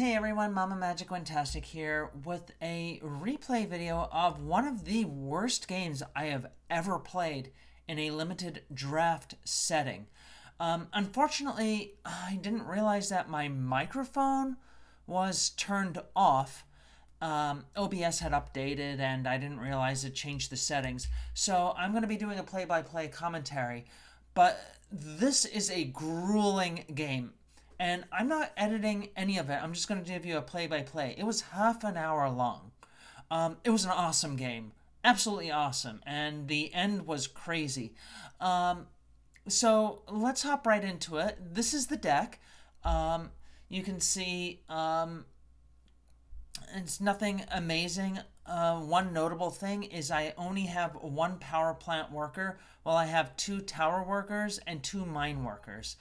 Hey everyone, Mama Magic Fantastic here with a replay video of one of the worst games I have ever played in a limited draft setting. Unfortunately, I didn't realize that my microphone was turned off. OBS had updated and I didn't realize it changed the settings. So I'm going to be doing a play-by-play commentary, but this is a grueling game. And I'm not editing any of it. I'm just going to give you a play-by-play. It was half an hour long. It was an awesome game. Absolutely awesome. And the end was crazy. So let's hop right into it. This is the deck. You can see it's nothing amazing. One notable thing is I only have one power plant worker, while I have 2 tower workers and 2 mine workers.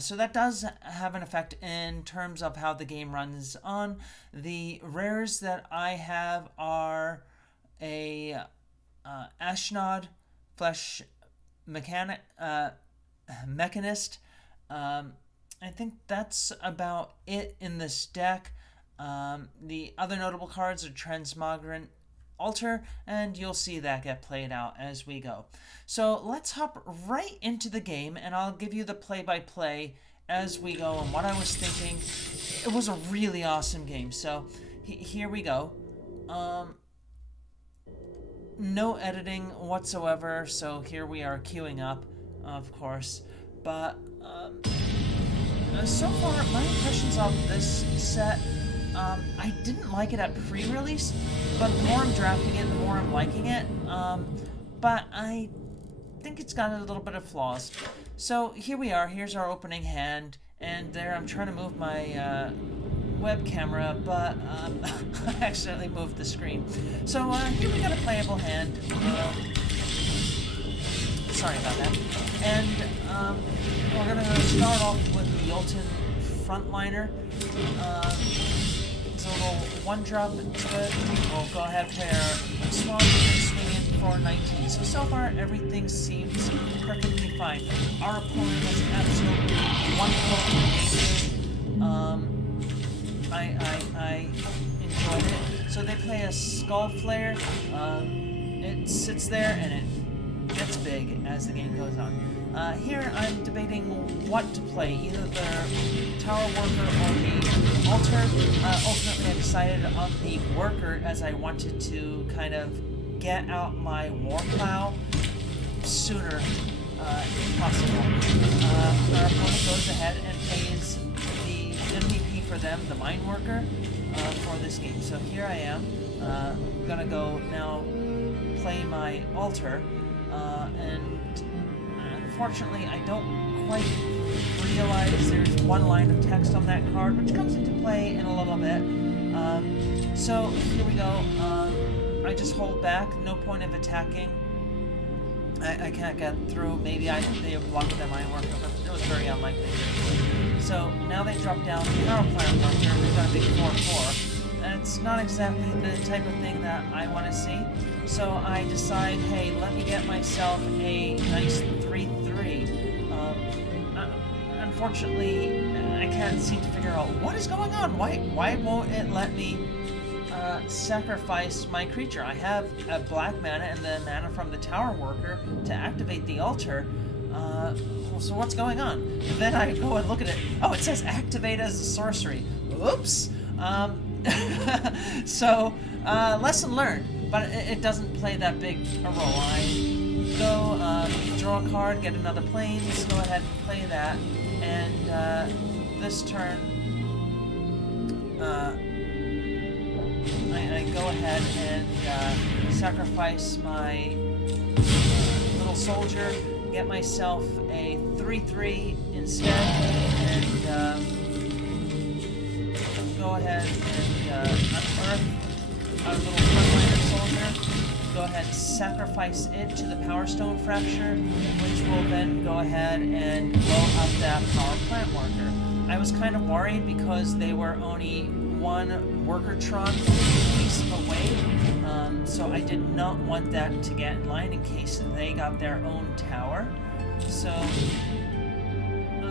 So that does have an effect in terms of how the game runs on. The rares that I have are a Ashnod, Flesh Mechanist. I think that's about it in this deck. The other notable cards are Transmogrant Altar, and you'll see that get played out as we go. So let's hop right into the game, and I'll give you the play-by-play as we go and what I was thinking. It was a really awesome game, so here we go. No editing whatsoever, so here we are queuing up, of course. But so far, my impressions of this set, I didn't like it at pre-release, but the more I'm drafting it, the more I'm liking it. But I think it's got a little bit of flaws. So here we are. Here's our opening hand, and there I'm trying to move my web camera, but I accidentally moved the screen. So here we got a playable hand. Sorry about that. And we're gonna start off with the Yolton Frontliner. It's a little 1-drop to it. We'll go ahead and play our Swamp and swing in for 19. So far, everything seems perfectly fine. Our opponent was absolutely wonderful. I enjoyed it. So they play a Skull Flare. It sits there and it gets big as the game goes on. Here I'm debating what to play, either the Tower Worker or the Altar. Ultimately I decided on the Worker as I wanted to kind of get out my War Plow sooner if possible. Our opponent goes ahead and plays the MVP for them, the Mine Worker, for this game. So here I am, gonna go now play my Altar, and unfortunately, I don't quite realize there's one line of text on that card, which comes into play in a little bit. So here we go. I just hold back. No point of attacking. I can't get through. Maybe they have blocked their mine worker, but it was very unlikely. So now they drop down the power plant worker. They've got a big 4/4. It's not exactly the type of thing that I want to see. So I decide, hey, let me get myself a nice 3/3. Unfortunately, I can't seem to figure out what is going on. Why won't it let me sacrifice my creature? I have a black mana and the mana from the Tower Worker to activate the Altar. So what's going on? And then I go and look at it. Oh, it says activate as a sorcery. Oops. So, lesson learned. But it doesn't play that big a role. I go, draw a card, get another planes, go ahead and play that, and this turn, I go ahead and sacrifice my little soldier, get myself a 3/3 instead, and go ahead and unearth our little frontliner soldier. Go ahead and sacrifice it to the Power Stone Fracture, which will then go ahead and blow up that Power Plant Worker. I was kind of worried because they were only one Workertron piece away, so I did not want that to get in line in case they got their own tower. So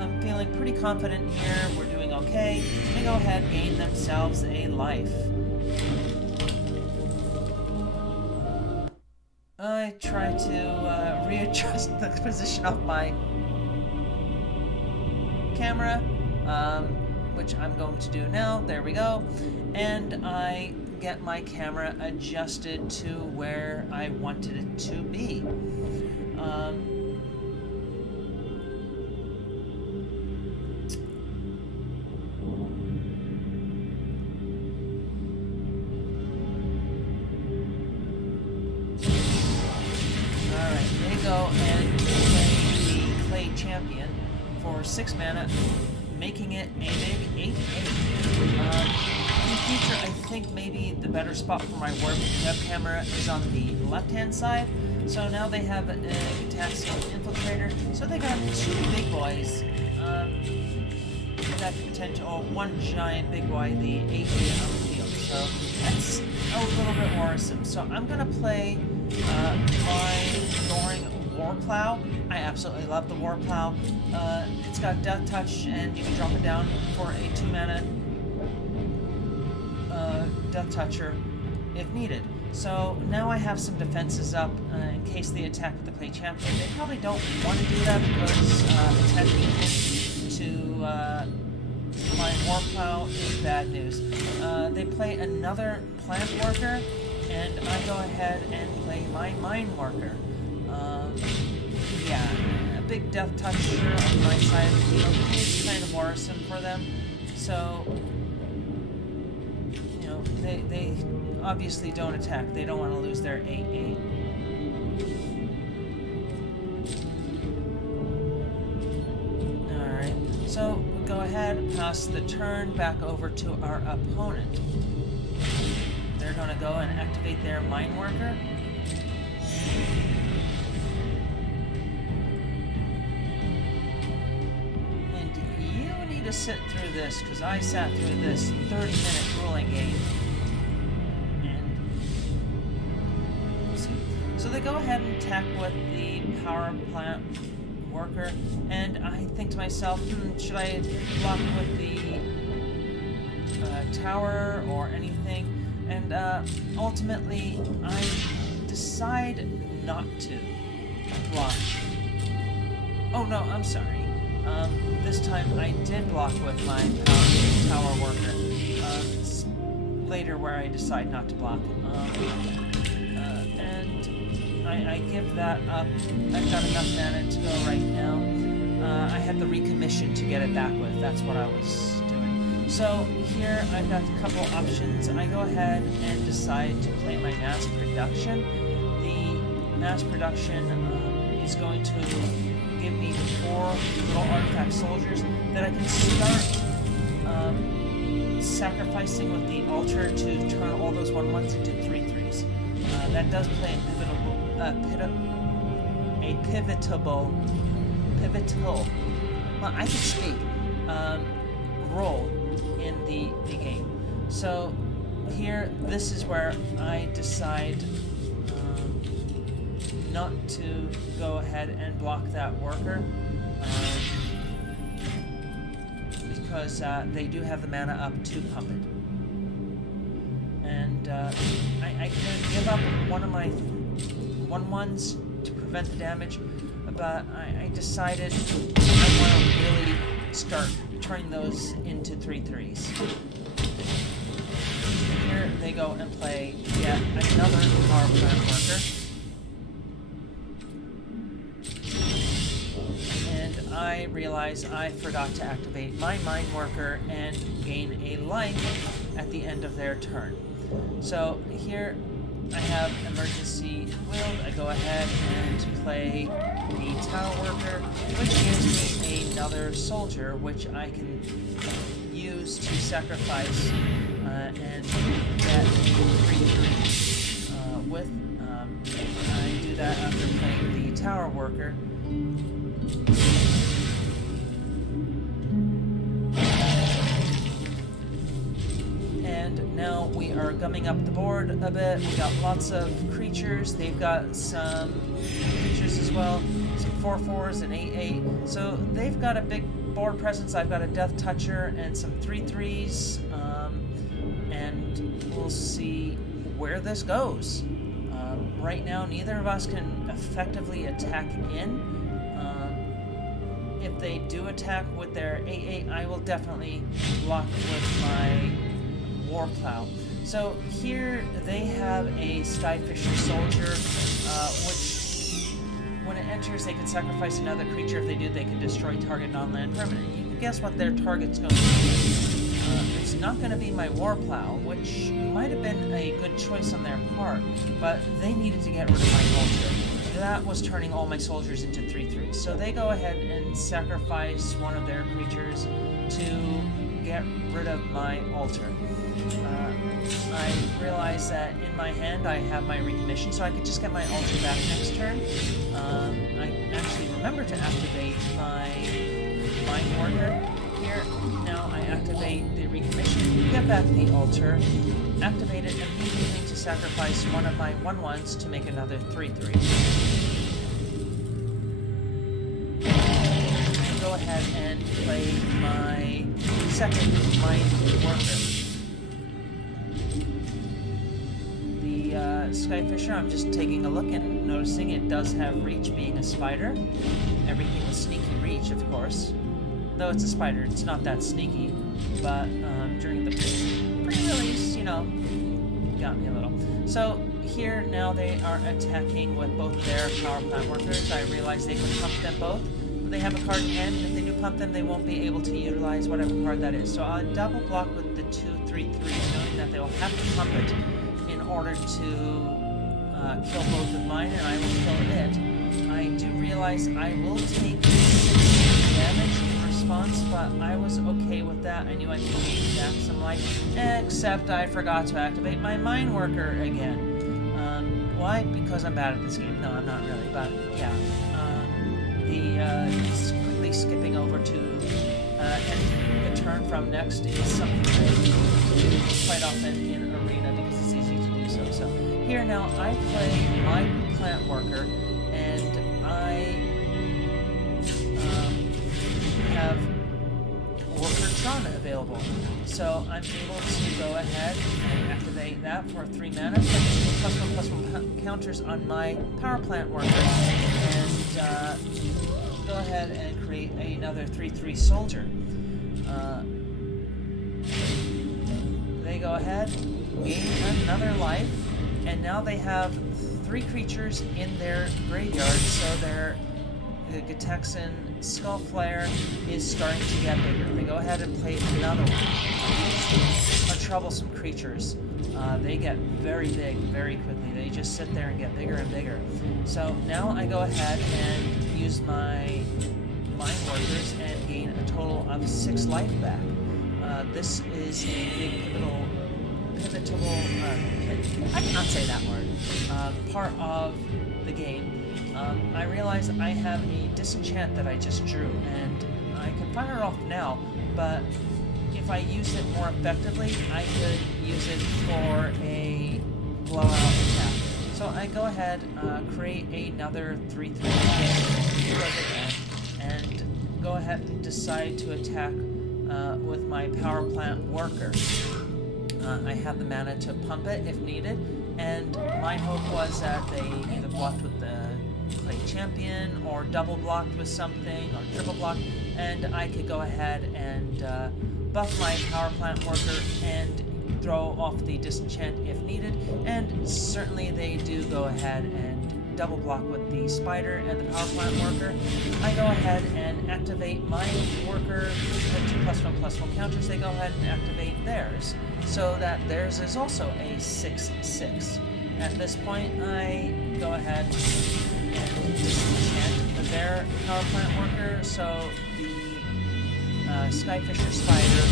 I'm feeling pretty confident here. We're doing okay. They go go ahead and gain themselves a life. I try to readjust the position of my camera, which I'm going to do now. There we go. And I get my camera adjusted to where I wanted it to be. Alright, they go and play the Clay Champion for 6 mana, making it a big 8/8. In the future, I think maybe the better spot for my web camera is on the left-hand side. So now they have a Gitaxian Infiltrator. So they got 2 big boys. That potential, or 1 giant big boy, the 8/8 on the field. So that's a little bit worrisome. So I'm gonna play my Roaring Warplow. I absolutely love the Warplow. It's got Death Touch, and you can drop it down for a 2 mana Death Toucher if needed. So now I have some defenses up in case they attack with the Clay Champion. They probably don't want to do that because attacking into my Warplow is bad news. They play another Plant Worker, and I go ahead and play my Mine Worker. Yeah, a big Death Toucher on my side of the field is kind of worrisome for them. So, you know, they obviously don't attack. They don't want to lose their 8/8. Alright, so we'll go ahead and pass the turn back over to our opponent. They're going to go and activate their Mine Worker. And you need to sit through this, because I sat through this 30-minute grueling game. So they go ahead and attack with the Power Plant Worker, and I think to myself, should I block with the tower or anything? And ultimately, I decide not to block. Oh no, I'm sorry. This time I did block with my Tower Worker. It's later where I decide not to block. I give that up. I've got enough mana to go right now. I had the recommission to get it back with. That's what I was doing. So here I've got a couple options. I go ahead and decide to play my Mass Production. The Mass Production is going to give me 4 little artifact soldiers that I can start sacrificing with the altar to turn all those 1/1s into 3/3s. That does play a pivotal, well, I can speak, role in the game. So here, this is where I decide not to go ahead and block that worker, because they do have the mana up to pump it. And I could give up one of my 1/1s to prevent the damage, but I decided I want to really start turning those into 3/3s. Here they go and play yet another Power Plant Worker. And I realize I forgot to activate my Mine Worker and gain a life at the end of their turn. So here I have Emergency Willed. I go ahead and play the Tower Worker, which gives me another soldier, which I can use to sacrifice and get 3/3 with. I do that after playing the Tower Worker. And now we are gumming up the board a bit. We got lots of creatures. They've got some creatures as well, some 4/4s and 8/8. So they've got a big board presence, I've got a Death Toucher and some 3/3s, and we'll see where this goes. Right now, neither of us can effectively attack in. If they do attack with their 8/8, I will definitely block with my War Plow. So here they have a Skyfisher Soldier, which when it enters, they can sacrifice another creature. If they do, they can destroy target non-land permanent. You can guess what their target's going to be. It's not going to be my War Plow, which might have been a good choice on their part, but they needed to get rid of my altar. That was turning all my soldiers into 3/3. So they go ahead and sacrifice one of their creatures to get rid of my altar. I realize that in my hand I have my recommission, so I could just get my altar back next turn. I actually remember to activate my Mind Worker here. Now I activate the recommission, get back the altar, activate it immediately to sacrifice one of my 1/1s to make another 3/3. And go ahead and play my second Mind Worker. Skyfisher, I'm just taking a look and noticing it does have reach, being a spider. Everything with sneaky reach, of course. Though it's a spider, it's not that sneaky. But during the pre-release, you know, got me a little. So here now they are attacking with both their power plant workers. I realize they can pump them both. But they have a card in hand, and if they do pump them, they won't be able to utilize whatever card that is. So I'll double block with the 2/3/3, knowing that they will have to pump it in order to kill both of mine, and I will kill it. I do realize I will take 6 damage in response, but I was okay with that. I knew I could gain back some life, except I forgot to activate my Mind Worker again. Why? Because I'm bad at this game. No, I'm not really, but yeah. Quickly skipping over to end the turn from next is something I do quite often in Arena because it's easy to do so. So here now I play my Plant Worker, and I have Worker Tron available. So I'm able to go ahead and activate that for 3 mana, put +1/+1 counters on my Power Plant Worker, and go ahead and create another 3/3 soldier. They go ahead, gain another life, and now they have 3 creatures in their graveyard, so the Gitaxian Skullflare is starting to get bigger. They go ahead and play another one. Are troublesome creatures. They get very big very quickly. They just sit there and get bigger and bigger. So now I go ahead and use my Mind Workers and gain a total of 6 life back. This is a big pivotal, I cannot say that word, part of the game. I realize I have a disenchant that I just drew, and I can fire it off now, but if I use it more effectively, I could use it for a blowout attack. So I go ahead, create another 3/3 and go ahead and decide to attack with my Power Plant Worker. I have the mana to pump it if needed, and my hope was that they either blocked with the Clay Champion or double blocked with something or triple blocked, and I could go ahead and buff my Power Plant Worker and throw off the disenchant if needed, and certainly they do go ahead and double block with the spider and the Power Plant Worker. I go ahead and activate my worker, the 2 +1/+1 counters. They go ahead and activate theirs, so that theirs is also a 6/6. At this point, I go ahead and disenchant their Power Plant Worker, so the Skyfisher Spider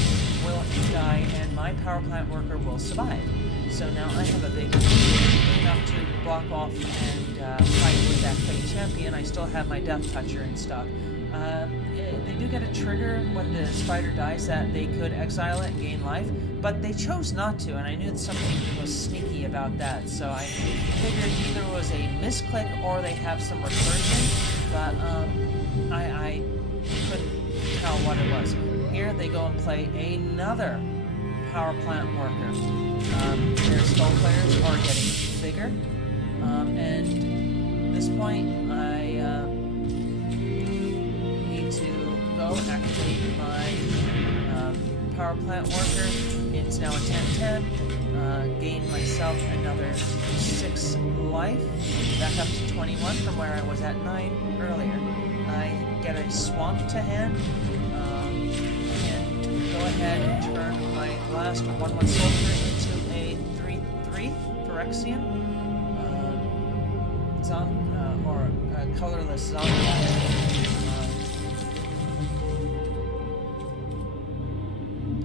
will die, and my Power Plant Worker will survive. So now I have a big enough to block off and fight with that Clay Champion. I still have my Death Toucher in stock. They do get a trigger when the spider dies that they could exile it and gain life, but they chose not to, and I knew that something was sneaky about that, so I figured either it was a misclick or they have some recursion, but I couldn't tell what it was. Here they go and play another power plant worker. Their skull players are getting bigger, and at this point I need to go activate my power plant worker. It's now a 10-10. Gain myself another 6 life, back up to 21 from where I was at 9 earlier. I get a swamp to hand, and go ahead and turn my last 1/1 soldier into a 3/3 Phyrexian, or a colorless zombie.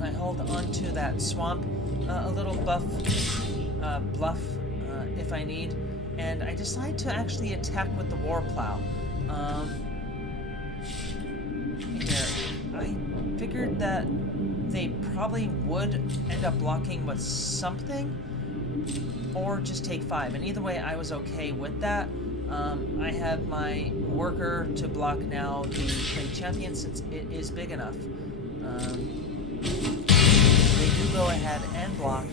I hold onto that swamp, a little bluff, if I need, and I decide to actually attack with the war plow. Here, I figured that they probably would end up blocking with something, or just take 5, and either way I was okay with that. I have my worker to block now the play champion since it is big enough. They do go ahead and block.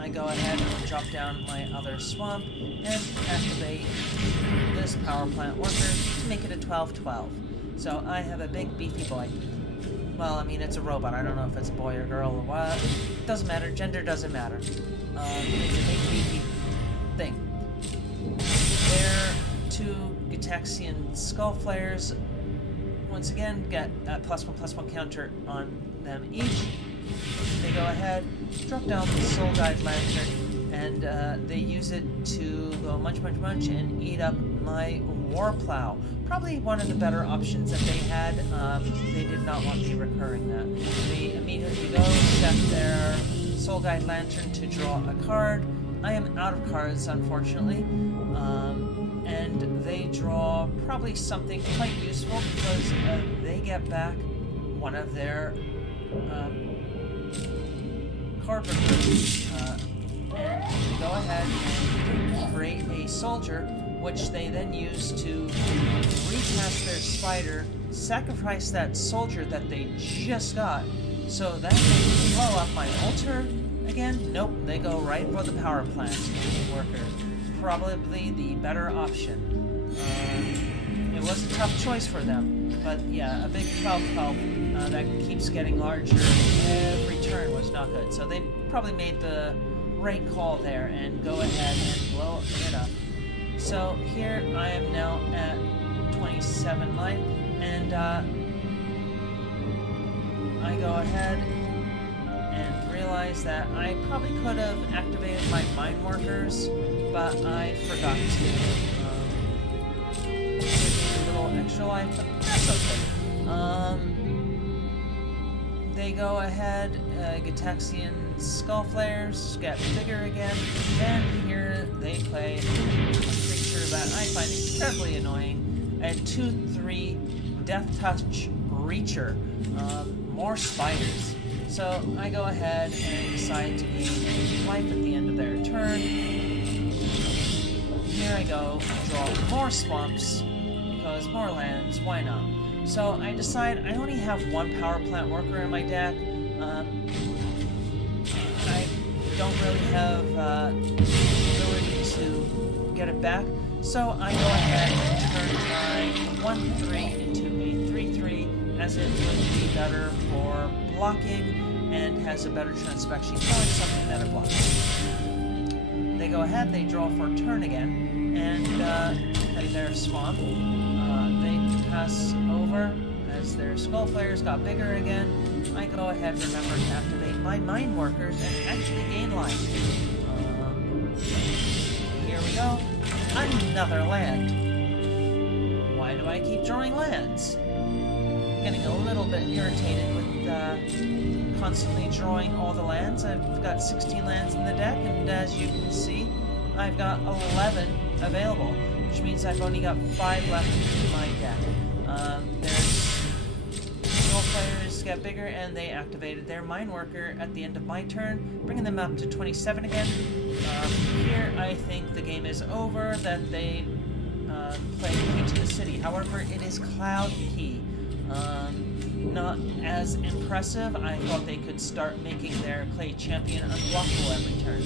I go ahead and drop down my other swamp and activate this power plant worker to make it a 12-12. So I have a big beefy boy. Well, I mean, it's a robot. I don't know if it's a boy or girl or what. Doesn't matter. Gender doesn't matter. It's a big beefy thing. Their 2 Gitaxian skull flares once again get a +1/+1 counter on them each. They go ahead, drop down the Soul Guide Lantern, and they use it to go munch, munch, munch, and eat up my War Plow. Probably one of the better options that they had. They did not want me recurring that. They immediately go, set their Soul Guide Lantern to draw a card. I am out of cards, unfortunately. And they draw probably something quite useful because they get back one of their card recruits, and go ahead and create a soldier, which they then use to recast their spider, sacrifice that soldier that they just got, so that they can blow up my altar again. Nope, they go right for the power plant worker. Probably the better option. It was a tough choice for them, but yeah, a big 12-12 that keeps getting larger every turn was not good. So they probably made the right call there and go ahead and blow it up. So here I am now at 27 life, and I go ahead and realize that I probably could have activated my mine workers, but I forgot to. Give me a little extra life, but that's okay. They go ahead, Gitaxian Skull Flares get bigger again, and here they play a creature that I find incredibly annoying, a 2/3 Death Touch Breacher, more spiders. So I go ahead and decide to gain life at the end of their turn. Here I go, draw more swamps, because more lands, why not? So I decide I only have 1 power plant worker in my deck. I don't really have the ability to get it back, so I go ahead and turn my 1/3 into a 3/3, as it would be better for blocking and has a better chance of actually killing something that it blocks. They go ahead, they draw for a turn again, and play their swamp. They pass over as their skull flares got bigger again. I go ahead, remember to activate my mine workers and actually gain life. Here we go. Another land. Why do I keep drawing lands? Getting a little bit irritated with constantly drawing all the lands. I've got 16 lands in the deck, and as you can see, I've got 11 available, which means I've only got 5 left in my deck. There's skull players get bigger, and they activated their mine worker at the end of my turn, bringing them up to 27 again. Here, I think the game is over, that they play Key to the City. However, it is Cloud Key. not as impressive. I thought they could start making their clay champion unblockable every turn.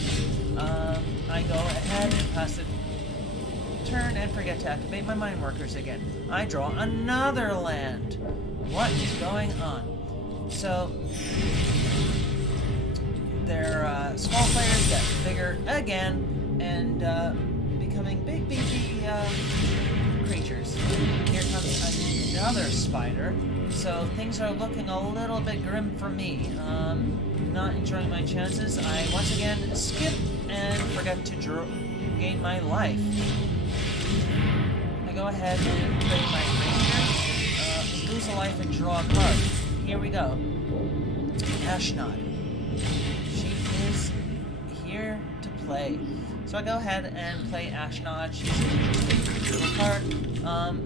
I go ahead and pass the turn and forget to activate my mine workers again. I draw another land. What is going on? So their skull players get bigger again and becoming big beefy creatures. Here comes another spider. So things are looking a little bit grim for me. Not enjoying my chances. I once again skip and forget to gain my life. I go ahead and play my ranger, lose a life and draw a card. Here we go. Ashnod. She is here to play. So I go ahead and play Ashnod. She's an interesting little card.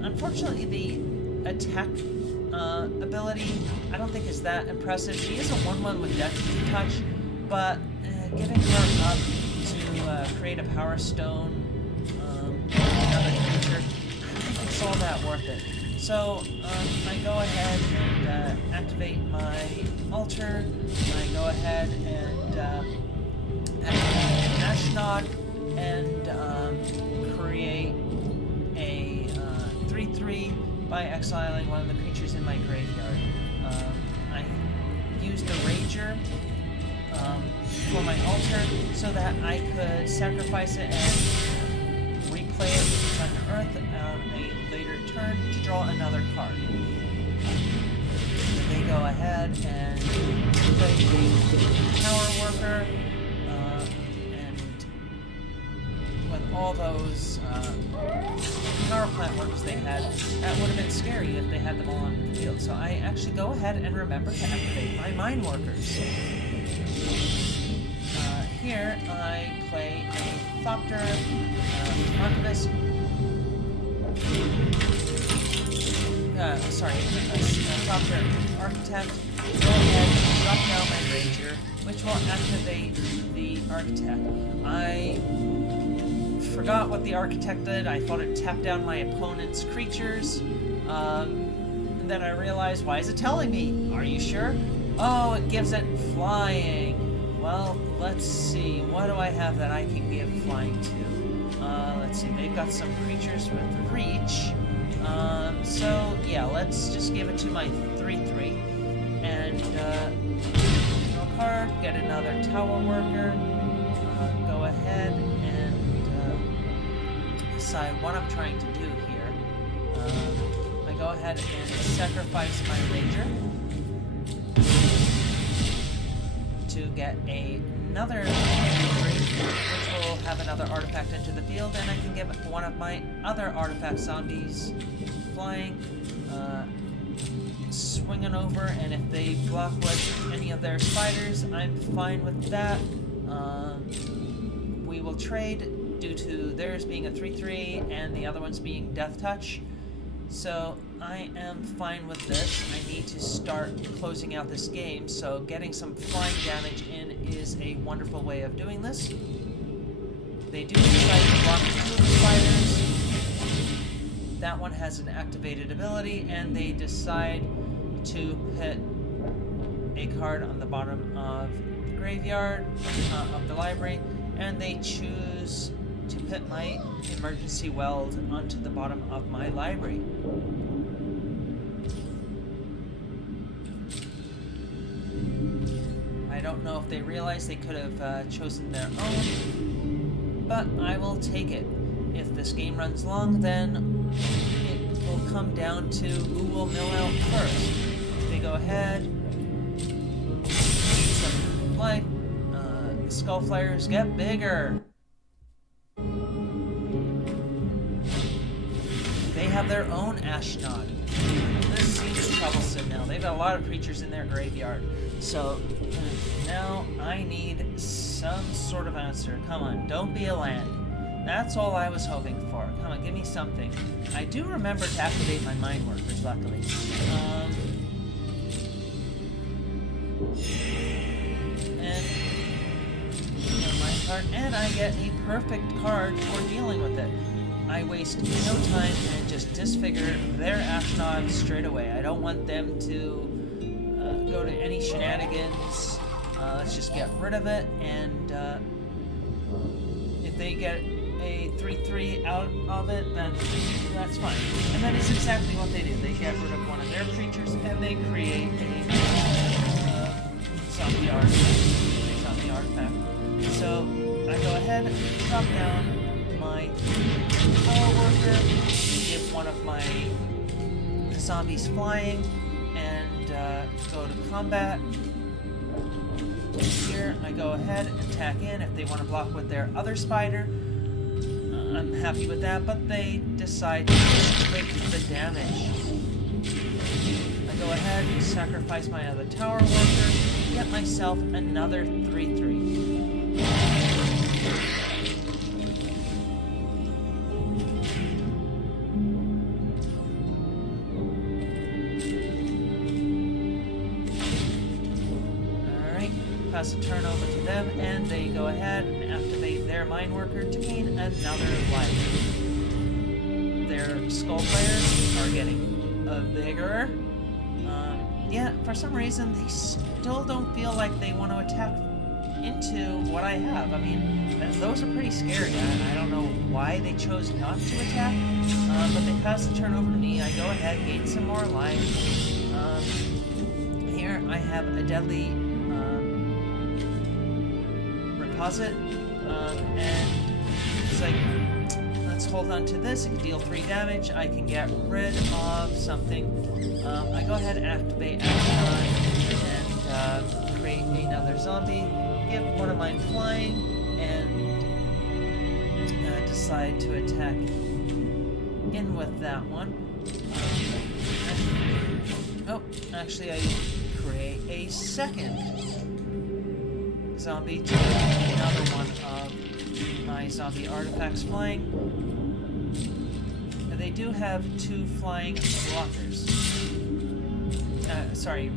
Unfortunately, the attack ability I don't think is that impressive. She is a 1/1 with Death Touch, but giving her up to create a Power Stone, another creature, I don't think it's all that worth it. So I go ahead and activate my altar. I go ahead and activate Ashnod and create a 3/3 by exiling one of the creatures in my graveyard. I used the Rager for my altar so that I could sacrifice it and replay it with Unearth on a later turn to draw another card. They go ahead and play the Power Worker, and with all those power plant workers they had, that would have been scary if they had them all on the field. So I actually go ahead and remember to activate my mine workers. Here I play a Thopter Archivist. A Thopter Architect. Go ahead and drop down my Ranger, which will activate the Architect. I forgot what the Architect did. I thought it tapped down my opponent's creatures. And then I realized, why is it telling me? Are you sure? Oh, it gives it flying. Well, let's see. What do I have that I can give flying to? Let's see. They've got some creatures with reach. So, yeah, let's just give it to my 3/3. And, draw a card, get another Tower Worker. Go ahead and decide what I'm trying to do here. I go ahead and sacrifice my Ranger to get another 3/3, which will have another artifact into the field, and I can give one of my other artifact zombies flying, swinging over, and if they block with any of their spiders, I'm fine with that. We will trade due to theirs being a 3/3 and the other one's being Death Touch. So I am fine with this. I need to start closing out this game, so getting some flying damage in is a wonderful way of doing this. They do decide to block 2 of the spiders. That one has an activated ability, and they decide to put a card on the bottom of the graveyard, of the library, and they choose to put my emergency weld onto the bottom of my library. I don't know if they realize they could have chosen their own, but I will take it. If this game runs long, then it will come down to who will mill out first. They go ahead, need some life, skull flyers get bigger. They have their own Ashnod. This seems troublesome now. They've got a lot of creatures in their graveyard. So now I need some sort of answer. Come on, don't be a land. That's all I was hoping for. Come on, give me something. I do remember to activate my mine workers, luckily. And my card, and I get a perfect card for dealing with it. I waste no time and just disfigure their Ashnod straight away. I don't want them to go to any shenanigans. Let's just get rid of it, and if they get a 3/3 out of it, then that's fine. And that is exactly what they do. They get rid of one of their creatures, and they create a zombie artifact. So I go ahead, drop down my power worker, give one of my zombies flying, and go to combat. Here I go ahead and attack in. If they want to block with their other spider, I'm happy with that, but they decide to take the damage. I go ahead and sacrifice my other tower worker, get myself another 3/3. Pass a turn over to them, and they go ahead and activate their mine worker to gain another life. Their skull players are getting bigger. Yeah, for some reason they still don't feel like they want to attack into what I have. I mean, those are pretty scary. I don't know why they chose not to attack, but they pass the turn over to me. I go ahead, gain some more life. Here I have a deadly reposit, and it's like, let's hold on to this. It can deal 3 damage. I can get rid of something. I go ahead and activate Action and create another zombie, give one of mine flying, and decide to attack in with that one. Oh, actually I create a second zombie to another one of my zombie artifacts flying. They do have 2 flying blockers.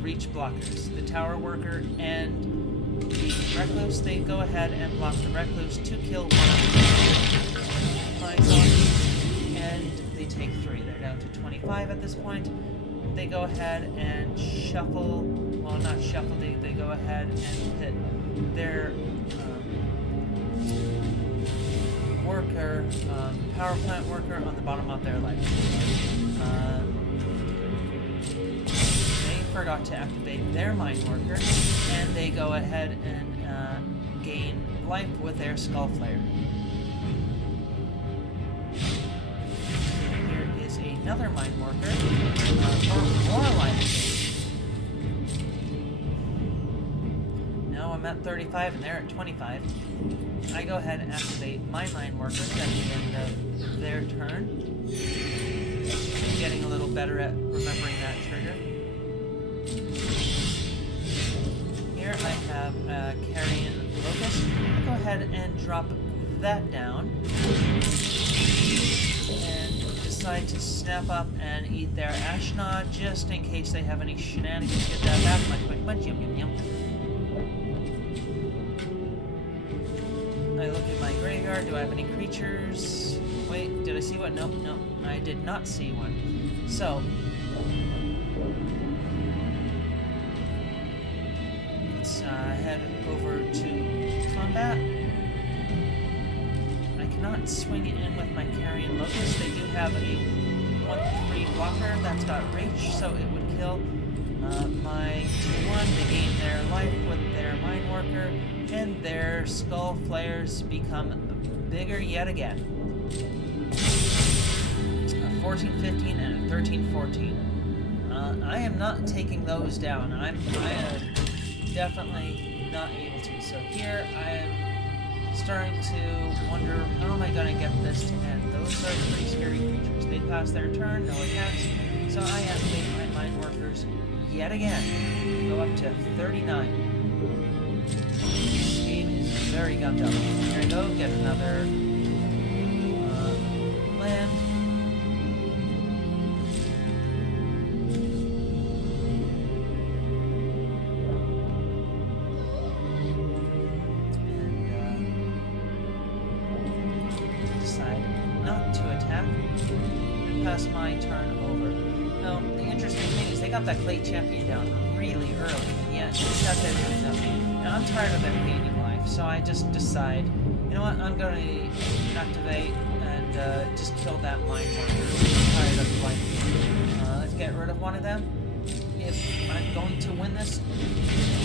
Reach blockers. The tower worker and the recluse. They go ahead and block the recluse to kill one of my zombies, and they take 3. They're down to 25 at this point. They go ahead and shuffle. Well, not shuffle. They go ahead and hit their worker, power plant worker on the bottom of their life. They forgot to activate their mine worker, and they go ahead and gain life with their skull flare. Here is another mine worker for more life. I'm at 35 and they're at 25. I go ahead and activate my mine workers at the end of their turn. I'm getting a little better at remembering that trigger. Here I have a carrion locust. I go ahead and drop that down and decide to snap up and eat their Ashnod just in case they have any shenanigans. Get that back. Munch, yum, yum, yum. I look at my graveyard. Do I have any creatures? Wait, did I see one? Nope, nope. I did not see one. So, let's head over to combat. I cannot swing it in with my carrion locust. They do have a 1/3 blocker that's got reach, so it would kill my 2/1. They gain their life with their mine worker, and their skull flares become bigger yet again. A 14-15 and a 13-14. I am not taking those down. I am definitely not able to. So here I am starting to wonder, how am I going to get this to end? Those are pretty scary creatures. They pass their turn, no attacks. So I activate my mine workers yet again. Go up to 39. This game is very gummed up. Here I go, get another land. And decide not to attack and pass my turn over. Well, the interesting thing is they got that clay champion down really early, and yet it's not there doing nothing. And I'm tired of them gaining life, so I just decide, you know what, I'm going to activate and just kill that mine worker. I'm tired of fighting. Let's get rid of one of them. If I'm going to win this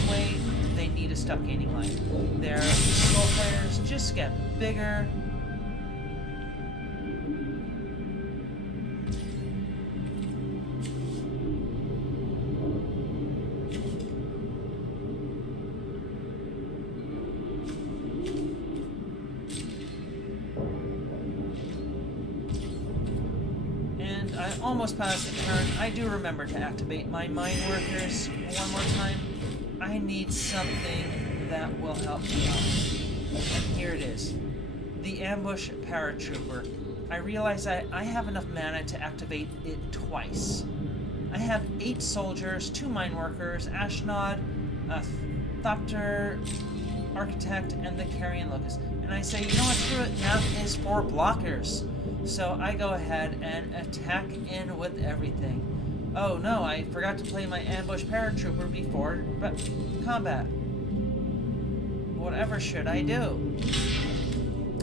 anyway, they need to stop gaining life. Their skull players just get bigger. I almost passed the turn. I do remember to activate my mine workers one more time. I need something that will help me out. And here it is. The ambush paratrooper. I realize I have enough mana to activate it twice. I have 8 soldiers, 2 mine workers, Ashnod, a Thopter, Architect, and the Carrion Locust. And I say, you know what, screw it, math is for blockers. So I go ahead and attack in with everything. Oh no, I forgot to play my ambush paratrooper before combat. Whatever should I do?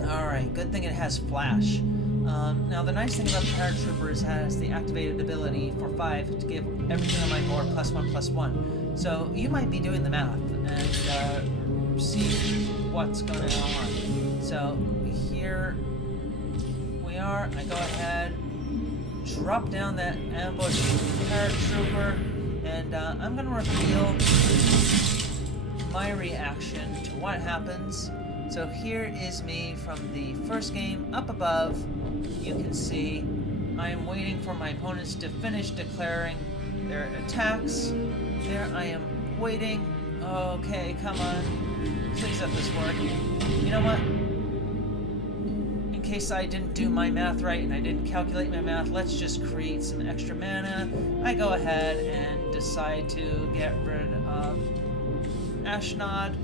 Alright, good thing it has flash. Now the nice thing about the paratrooper is it has the activated ability for 5 to give everything on my board +1/+1. So you might be doing the math and see what's going on. So here we are. I go ahead, drop down that ambush paratrooper, and I'm going to reveal my reaction to what happens. So here is me from the first game. Up above, you can see I am waiting for my opponents to finish declaring their attacks. There I am waiting. Okay, come on. Please let this work. You know what? In case I didn't do my math right and I didn't calculate my math, let's just create some extra mana. I go ahead and decide to get rid of Ashnod.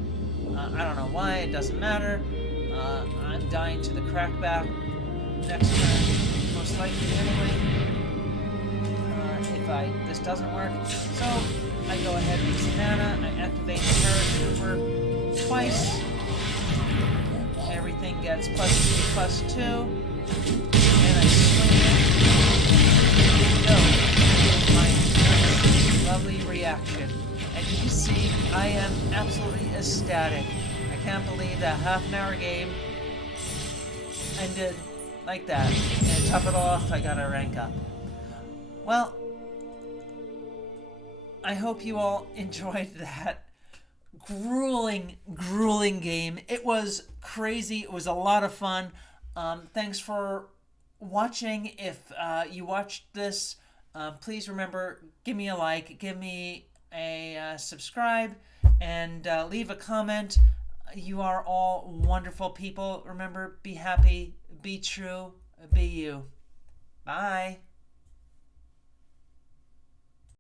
I don't know why, it doesn't matter. I'm dying to the crackback next turn, most likely anyway. If this doesn't work. So I go ahead and use mana, I activate the paratrooper twice. Everything gets +2/+2. And I swing it. Go. My lovely reaction. And you see, I am absolutely ecstatic. I can't believe that half-an-hour game ended like that. And to top it off, I got a rank up. Well, I hope you all enjoyed that grueling game. It was crazy. It was a lot of fun. Thanks for watching. If you watched this, please remember, give me a like, give me a subscribe, and leave a comment. You are all wonderful people. Remember, be happy, be true, be you. Bye.